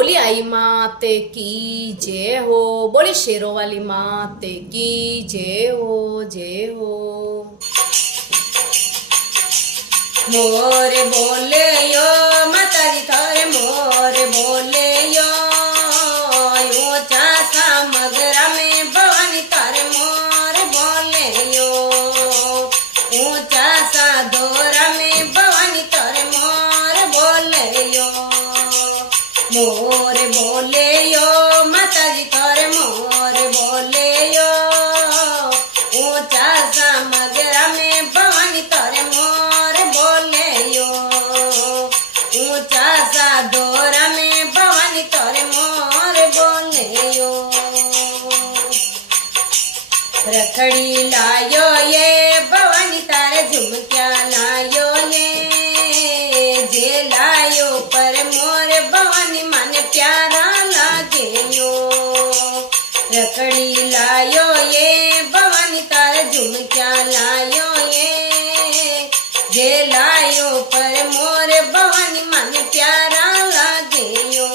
बोली आई माते की जय हो। बोली शेरों वाली माते की जय हो, जय हो। मोर बोले यो माताजी थारे मोर बोले यो, ऊंचा सा मगरा में भवानी थारे मोर बोले यो, ऊंचा सा दोरा में भवानी थारे मोर बोले यो। मोर बोले यो माताजी थारे मोर बोले यो, ऊंचा सा मगरा में भवानी थारे मोर बोले यो, ऊंचा सा दोरा में भवानी थारे मोर बोले यो। रखड़ी लायो ये भवानी तारे झुमक्या लायो ये, जे लायो पर मोर भवानी माने प्यारा लागे यो। रखड़ी लायो ये भवानी तारे झुमक्या लायो ये, जे लायो पर मोर भवानी माने प्यारा लागे यो।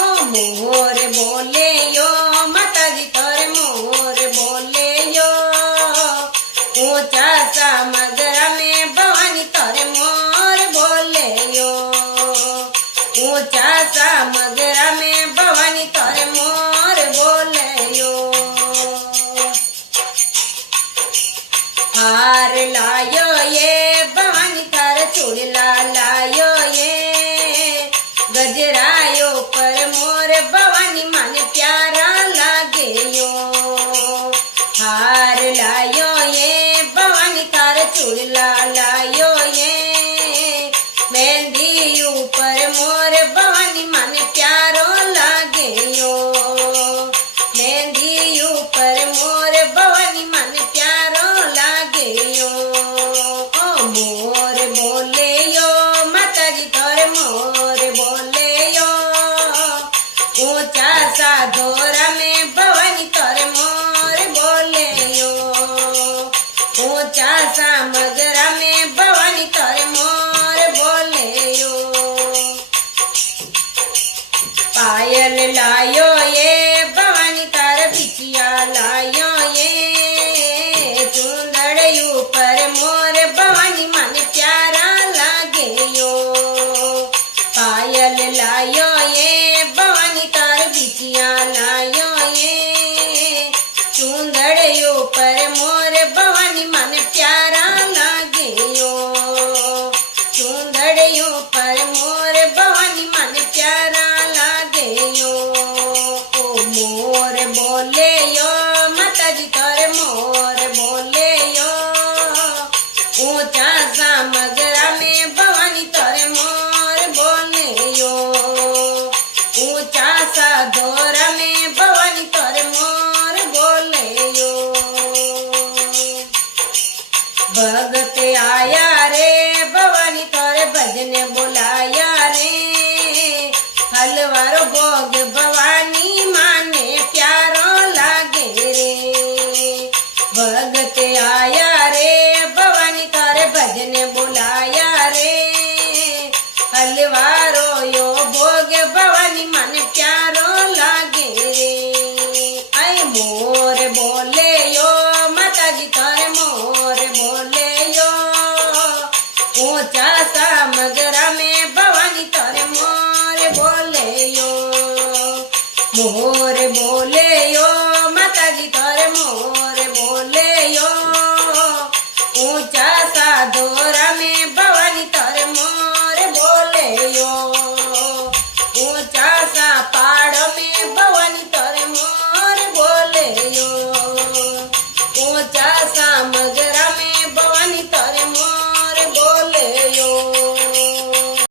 ओ मोर बोले यो माताजी तारे मोर बोले यो, ऊंचा सा मगरा में भवानी तारे मोर बोले यो, ऊंचा सा मगरा में भवानी तारे मोर बोले यो। हार लायो ये भवानी तारे चूड़ला लायो ये, गजरायो पर मोर भवानी माने प्यारा लागे यो। हार लायो ये भवानी तारे चूड़ला लायो ये, मेहंदी ऊपर मोर भवानी माने प्यारो लागे यो, मेहंदी ऊपर मोर भवानी माने प्यारो लागे यो। ओ मोर बोले यो माताजी थारे मोर बोले यो, ऊंचा सा दोरा में भवानी थारे मोर बोले यो, ऊंचा सा मगरा में भवानी थारे मोर बोले यो। पायल लायो ये भवानी तारे बिछिया लायो ये, चुंदड़ ऊपर मोर भवानी माने प्यारा लागे यो। पायल लायो ये भवानी तारे बिछिया लायो ये, चुंदड़ ऊपर मोर भवानी माने प्यारा लागे यो, चुंदड़ ऊपर मोर भवानी माने प्यारा लागे यो। ओ मोर बोले यो माताजी थारे मोर बोले यो, ऊंचा सा मगरा में भवानी थारे मोर बोले यो, ऊंचा सा दोरा में भवानी थारे मोर बोले यो। भगत आया रे भवानी थारे भजन बुलाया रे, हलवारो भोग भवानी माने प्यारो लागे रे। भगत आया रे भवानी थारे भजन बुलाया रे, हलवारो यो भोग भवानी माने प्यारो लागे रे। आई मोर बोले यो माताजी थारे मोर बोले यो, ऊंचा सा मगरा में भवानी थारे मोर बोले यो। मोर बोले यो माताजी थारे मोर बोले यो, ऊंचा सा दोरा में भवानी थारे मोर बोले यो, ऊंचा सा पहाड़ में भवानी थारे मोर बोले यो, ऊंचा सा मगरा